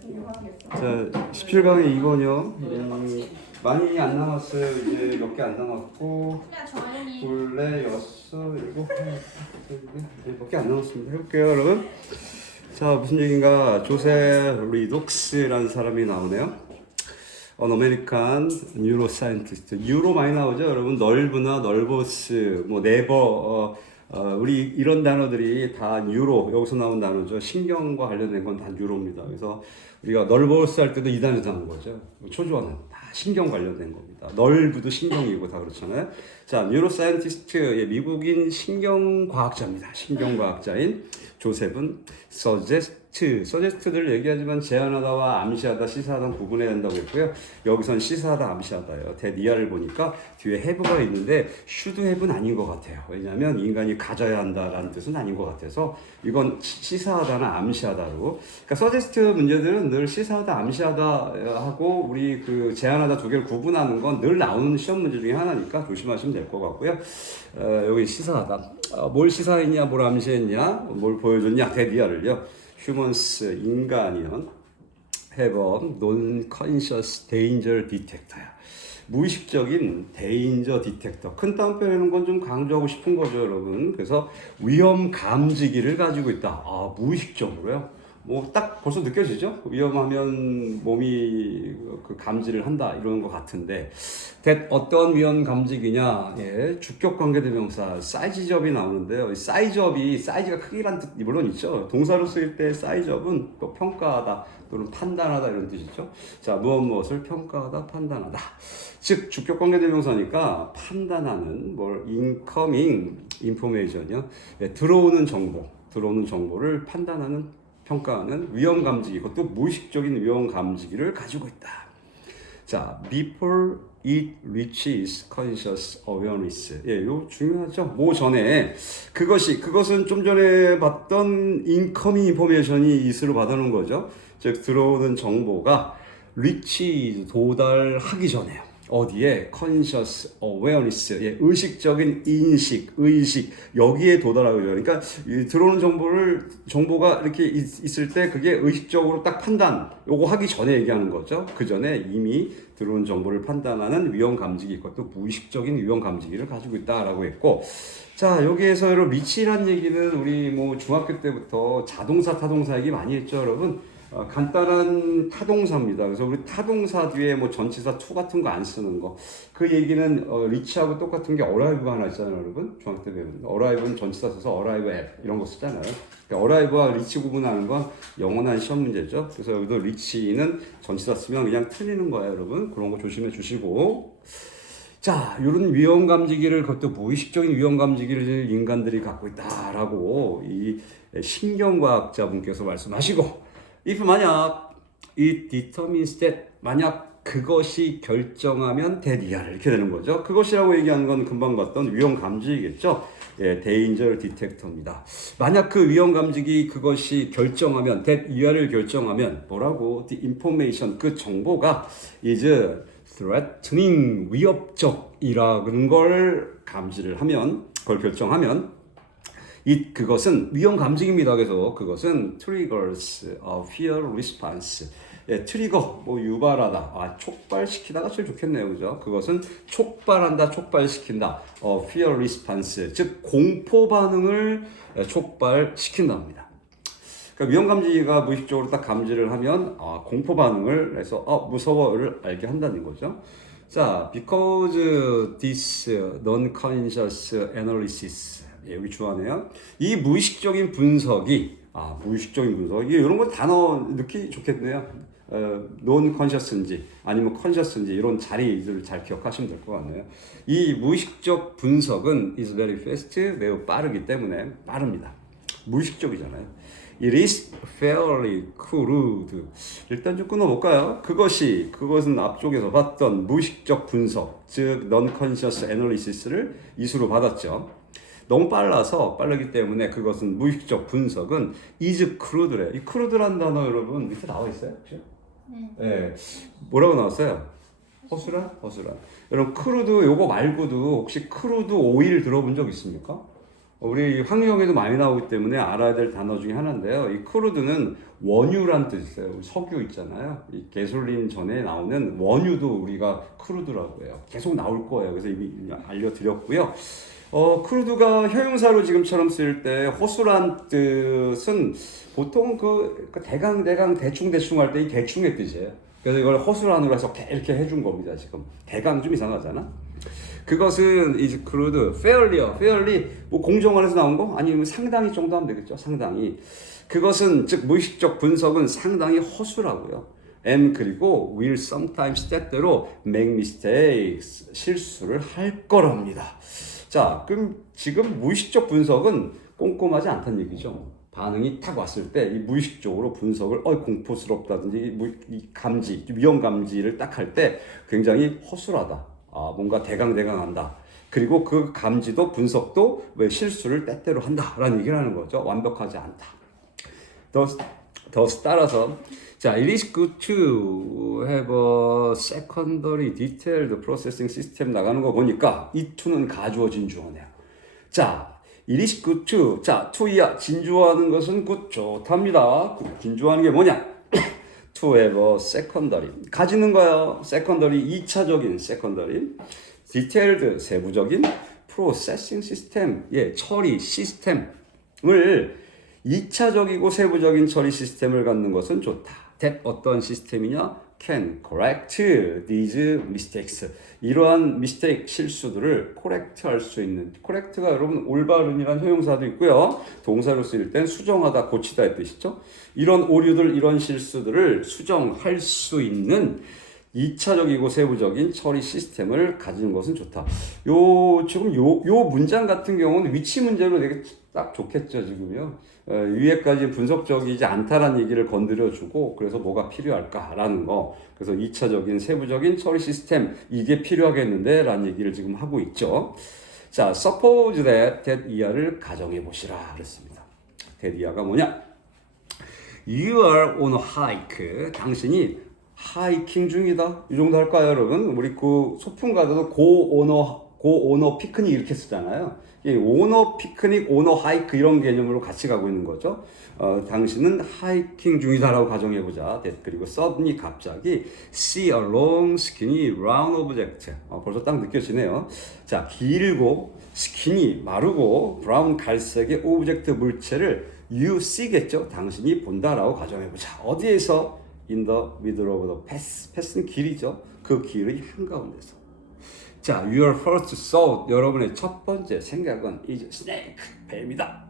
자, 17강의 이거요. 음, 많이 안 남았어요. 이제 몇 개 안 남았고 둘레 여섯 일곱 몇개 안 남았습니다. 해볼게요, 여러분. 자, 무슨 얘기인가? 조세 리독스라는 사람이 나오네요. 언 아메리칸 뉴로 사이언티스트. 뉴로 많이 나오죠, 여러분. 널브나 널버스, 뭐 네버, 어, 어, 우리 이런 단어들이 다 뉴로 여기서 나온 단어죠. 신경과 관련된 건 다 뉴로입니다. 그래서 우리가 널버스 할 때도 이 단어 나온 거죠. 초조하는 다 신경 관련된 겁니다. 널브도 신경이고 다 그렇잖아요. 자, 뉴로 사이언티스트, 예, 미국인 신경과학자입니다. 신경과학자인 조셉은 서제스트, 서제스트를 얘기하지만 제안하다와 암시하다, 시사하다 구분해야 된다고 했고요. 여기선 시사하다, 암시하다예요. 대니아를 보니까 뒤에 have가 있는데 should have는 아닌 것 같아요. 왜냐하면 인간이 가져야 한다라는 뜻은 아닌 것 같아서 이건 시- 시사하다나 암시하다로. 그러니까 서제스트 문제들은 늘 시사하다, 암시하다 하고 우리 그 제안하다 두 개를 구분하는 건 늘 나오는 시험 문제 중에 하나니까 조심하시면 될 것 같고요. 어, 여기 시사하다. 어, 뭘 시사했냐, 뭘 암시했냐, 뭘 보여줬냐, 대디아를요. 휴먼스, have a non-conscious danger detector야. 무의식적인 데인저 디텍터. 큰 따옴표라는 건 좀 강조하고 싶은 거죠, 여러분. 그래서 위험 감지기를 가지고 있다. 아, 무의식적으로요. 뭐 딱 벌써 느껴지죠? 위험하면 몸이 그 감지를 한다 이런 것 같은데 어떤 위험 감지기냐? 예, 주격 관계대명사 사이즈업이 나오는데요. 이 사이즈업이 사이즈가 크기란 뜻 물론 있죠. 동사로 쓰일 때 사이즈업은 또 평가하다 또는 판단하다 이런 뜻이죠. 자, 무엇 무엇을 평가하다 판단하다. 즉 주격 관계대명사니까 판단하는 뭘 incoming information이요. 예, 들어오는 정보, 들어오는 정보를 판단하는 평가하는 위험 감지기, 그것도 무의식적인 위험 감지기를 가지고 있다. 자, before it reaches conscious awareness. 예, 요 중요하죠. 뭐 전에 그것이 그것은 좀 전에 봤던 incoming information이 이스로 받아놓은 거죠. 즉 들어오는 정보가 reach 도달하기 전에요. 어디에 conscious awareness, 예, 의식적인 인식, 의식 여기에 도달하기 전에, 그러니까 이 들어오는 정보를 정보가 이렇게 있, 있을 때 그게 의식적으로 딱 판단, 요거 하기 전에 얘기하는 거죠. 그 전에 이미 들어온 정보를 판단하는 위험 감지기, 그것도 무의식적인 위험 감지기를 가지고 있다라고 했고, 자 여기에서 여러분 리치란 얘기는 우리 뭐 중학교 때부터 자동사 타동사 얘기 많이 했죠, 여러분. 어, 간단한 타동사입니다. 그래서 우리 타동사 뒤에 뭐 전치사 to 같은 거 안 쓰는 거. 그 얘기는 어, 리치하고 똑같은 게 arrive가 하나 있잖아요, 여러분. 중학교 때 배우는. arrive는 전치사 써서 arrive at 이런 거 쓰잖아요. 그러니까 arrive와 리치 구분하는 건 영원한 시험 문제죠. 그래서 여기도 리치는 전치사 쓰면 그냥 틀리는 거예요, 여러분. 그런 거 조심해 주시고. 자, 이런 위험 감지기를 그것도 무의식적인 위험 감지기를 인간들이 갖고 있다라고 이 신경과학자분께서 말씀하시고 if 만약 it determines that 만약 그것이 결정하면 대리아를 이렇게 되는 거죠. 그것이라고 얘기하는 건 금방 봤던 위험 감지기겠죠. 예, danger detector입니다. 만약 그 위험 감지기 그것이 결정하면 이하를 결정하면 뭐라고 the information 그 정보가 is threatening 위협적이라는 걸 감지를 하면 그걸 결정하면 이 그것은 위험 감지기입니다. 그래서 그것은 triggers a fear response. 예, 트리거 뭐 유발하다, 아 촉발시키다가 제일 좋겠네요, 그죠? 그것은 촉발한다, 촉발시킨다, 어, fear response, 즉 공포 반응을 예, 촉발시킨답니다. 그러니까 위험 감지기가 무의식적으로 딱 감지를 하면 아, 공포 반응을 해서 어, 무서워를 알게 한다는 거죠. 자, because this non-conscious analysis 예, 여기 주하네요. 이 무의식적인 분석이 아 무의식적인 분석 이게 이런 거 단어 넣기 좋겠네요. 어, 논 컨셔스인지 아니면 컨셔스인지 이런 자리를 잘 기억하시면 될 것 같네요. 이 무의식적 분석은 is very fast 매우 빠르기 때문에 빠릅니다. 무의식적이잖아요. It is fairly crude. 일단 좀 끊어볼까요? 그것이, 그것은 앞쪽에서 봤던 무의식적 분석, 즉, non-conscious analysis를 이수로 받았죠. 너무 빨라서, 빠르기 때문에 그것은 무의식적 분석은 is crude래. 이 crude란 단어 여러분 밑에 나와 있어요? 혹시? 네. 네. 뭐라고 나왔어요? 허술한? 허술한. 여러분, 크루드 요거 말고도 혹시 크루드 오일 들어본 적 있습니까? 우리 학력에도 많이 나오기 때문에 알아야 될 단어 중에 하나인데요. 이 크루드는 원유란 뜻이 있어요. 석유 있잖아요. 이 게솔린 전에 나오는 원유도 우리가 크루드라고 해요. 계속 나올 거예요. 그래서 이미 알려드렸고요. 어, 크루드가 형용사로 지금처럼 쓰일 때 호수란 뜻은 보통 그, 그 대강 대강 대충 대충 할 때 이 대충의 뜻이에요. 그래서 이걸 호수란으로 해서 이렇게 해준 겁니다. 지금 대강 좀 이상하잖아. 그것은 is crude, fairly요. fairly 뭐 공정원에서 나온 거 아니면 상당히 정도 하면 되겠죠. 상당히. 그것은 즉 무의식적 분석은 상당히 허술하고요. and 그리고 will sometimes 때때로 make mistakes 실수를 할 거랍니다. 자, 그럼 지금 무의식적 분석은 꼼꼼하지 않다는 얘기죠. 반응이 탁 왔을 때 이 무의식적으로 분석을 어 공포스럽다든지 이, 감지 위험 감지를 딱 할 때 굉장히 허술하다. 아, 뭔가 대강대강한다. 그리고 그 감지도 분석도 왜 실수를 때때로 한다라는 얘기를 하는 거죠. 완벽하지 않다. 더, 더 따라서 자, it is good to have a secondary detailed processing system 나가는 거 보니까 이 to는 가주어진 주어네요. 자, it is good to 자, to야 진주하는 것은 good 좋답니다. 진주하는 게 뭐냐? to have a secondary 가지는 거예요. secondary 2차적인 secondary detailed 세부적인 processing system 예 처리 시스템을 2차적이고 세부적인 처리 시스템을 갖는 것은 좋다. that 어떤 시스템이냐? can correct these mistakes. 이러한 mistake 실수들을 correct 할수 있는 correct가 여러분 올바른이란 형용사도 있고요. 동사로 쓰일 땐 수정하다, 고치다의 뜻이죠. 이런 오류들, 이런 실수들을 수정할 수 있는 2차적이고 세부적인 처리 시스템을 가지는 것은 좋다. 요, 지금 요, 요 문장 같은 경우는 위치 문제로 되게 딱 좋겠죠, 지금요. 어, 위에까지 분석적이지 않다라는 얘기를 건드려주고, 그래서 뭐가 필요할까라는 거. 그래서 2차적인 세부적인 처리 시스템, 이게 필요하겠는데, 라는 얘기를 지금 하고 있죠. 자, suppose that, that 이하를 가정해 보시라. 그랬습니다. that 이하가 뭐냐? You are on a hike. 당신이 하이킹 중이다. 이 정도 할까요, 여러분? 우리 그 소풍 가서도 고 오너 고 오너 피크닉 이렇게 쓰잖아요. 이 오너 피크닉, 오너 하이크 이런 개념으로 같이 가고 있는 거죠. 어, 당신은 하이킹 중이다라고 가정해 보자. 그리고 suddenly 갑자기 see a long skinny round object. 어, 벌써 딱 느껴지네요. 자, 길고 스키니 마르고 브라운 갈색의 오브젝트 물체를 you see겠죠. 당신이 본다라고 가정해 보자. 어디에서 in the middle of the path. path는 길이죠. 그 길의 한가운데서. 자, your first thought, 여러분의 첫 번째 생각은 is snake, 뱀이다.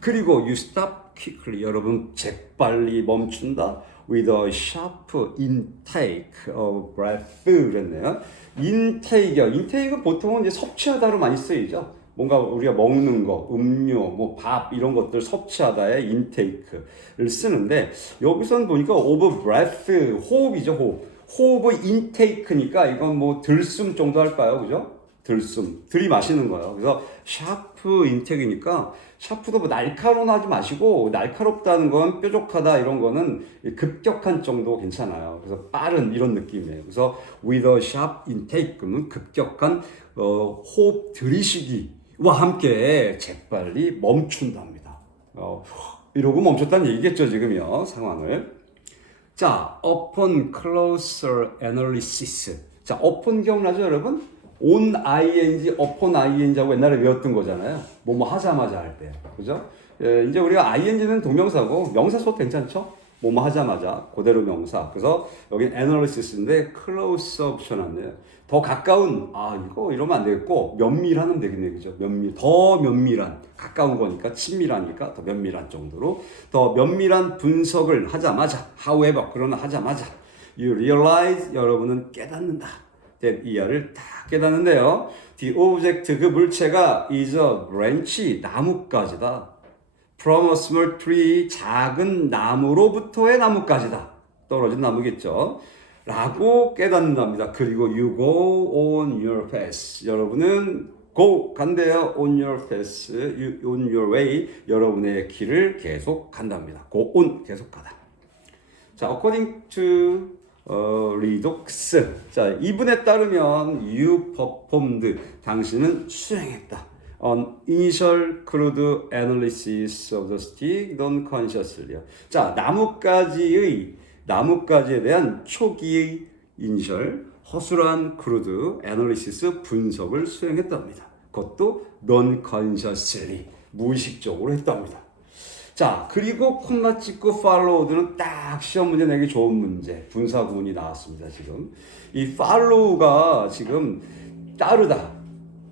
그리고 you stop quickly, 여러분 재빨리 멈춘다. with a sharp intake of breath 그랬네요. intake요. intake은 보통은 이제 섭취하다로 많이 쓰이죠. 뭔가 우리가 먹는 거, 음료, 뭐 밥 이런 것들 섭취하다에 intake를 쓰는데 여기서는 보니까 of breath 호흡이죠, 호흡. 호흡의 intake니까 이건 뭐 들숨 정도 할까요, 그죠? 들숨, 들이마시는 거예요. 그래서 샤프 인텍이니까 샤프도 뭐 날카로워하지 마시고 날카롭다는 건 뾰족하다 이런 거는 급격한 정도 괜찮아요. 그래서 빠른 이런 느낌이에요. 그래서 with a sharp intake 그러면 급격한 어, 호흡 들이쉬기와 함께 재빨리 멈춘답니다. 어, 이러고 멈췄다는 얘기겠죠 지금요 상황을. 자, upon closer analysis. 자, upon 기억나죠 여러분? on ing, upon ing하고 옛날에 외웠던 거잖아요. 뭐뭐 하자마자 할 때. 그죠? 예, 이제 우리가 ing는 동명사고 명사 속 괜찮죠? 뭐뭐 하자마자 그대로 명사. 그래서 여기 analysis인데 closer 붙여놨네요. 더 가까운 아 이거 이러면 안 되겠고 면밀하면 되겠네 그죠? 면밀 더 면밀한 가까운 거니까 친밀하니까 더 면밀한 정도로 더 면밀한 분석을 하자마자 however 그러나 하자마자 you realize 여러분은 깨닫는다. 이하를 다 깨닫는데요. The object 그 물체가 is a branch 나뭇가지다. From a small tree 작은 나무로부터의 나뭇가지다. 떨어진 나무겠죠. 라고 깨닫는답니다. 그리고 you go on your path. 여러분은 go 간대요. on your path, you, on your way. 여러분의 길을 계속 간답니다. go on 계속 가다. 자, according to 어, 리독스. 자, 이분에 따르면 you performed. 당신은 수행했다. On initial crude analysis of the stick non-consciously. 자, 나뭇가지의 나뭇가지에 대한 초기의 인셜 허술한 크루드 애널리시스 분석을 수행했답니다. 그것도 non-consciously 무의식적으로 했답니다. 자, 그리고 콤마 찍고 팔로우드는 딱 시험 문제 내기 좋은 문제. 분사 구문이 나왔습니다, 지금. 이 팔로우가 지금 따르다,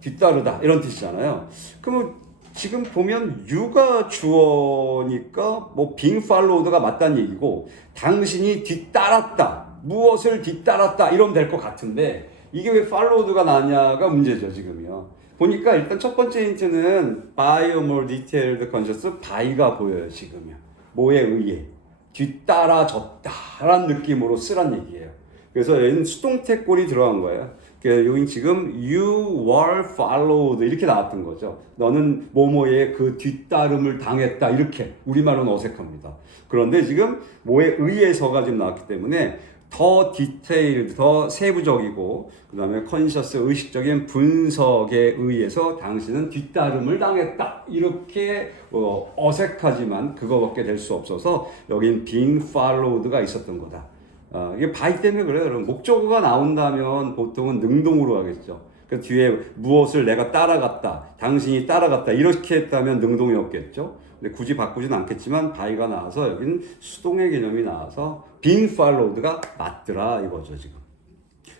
뒤따르다, 이런 뜻이잖아요. 그러면 지금 보면 유가 주어니까 뭐 being followed가 맞다는 얘기고 당신이 뒤따랐다, 무엇을 뒤따랐다. 이러면 될 것 같은데 이게 왜 followed가 나냐가 문제죠, 지금요. 보니까 일단 첫 번째 힌트는 by a more detailed conscious by가 보여요 지금요. 뭐에 의해? 뒤따라졌다라는 느낌으로 쓰란 얘기예요. 그래서 얘는 수동태꼴이 들어간 거예요 여기 지금 you were followed 이렇게 나왔던 거죠 너는 뭐뭐에 그 뒤따름을 당했다. 이렇게 우리말로는 어색합니다. 그런데 지금 뭐에 의해서가 지금 나왔기 때문에 더 디테일, 더 세부적이고 그 다음에 컨셔스 의식적인 분석에 의해서 당신은 뒤따름을 당했다. 이렇게 어, 어색하지만 그거밖에 될 수 없어서 여긴 being followed가 있었던 거다. 어, 이게 by 때문에 그래요. 여러분. 목적어가 나온다면 보통은 능동으로 하겠죠. 그 뒤에 무엇을 내가 따라갔다, 당신이 따라갔다 이렇게 했다면 능동이 없겠죠. 근데 굳이 바꾸진 않겠지만 by가 나와서 여기는 수동의 개념이 나와서 being followed가 맞더라 이거죠 지금.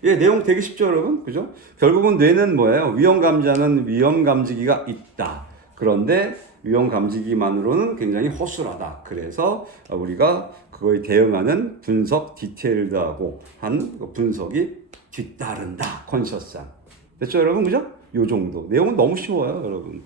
예, 내용 되게 쉽죠, 여러분? 그죠? 결국은 뇌는 뭐예요? 위험 감지하는 위험 감지기가 있다. 그런데 위험 감지기만으로는 굉장히 허술하다. 그래서 우리가 그거에 대응하는 분석 디테일드하고 한그 분석이 뒤따른다. 컨셔스한. 됐죠, 여러분? 그죠? 요 정도. 내용은 너무 쉬워요, 여러분.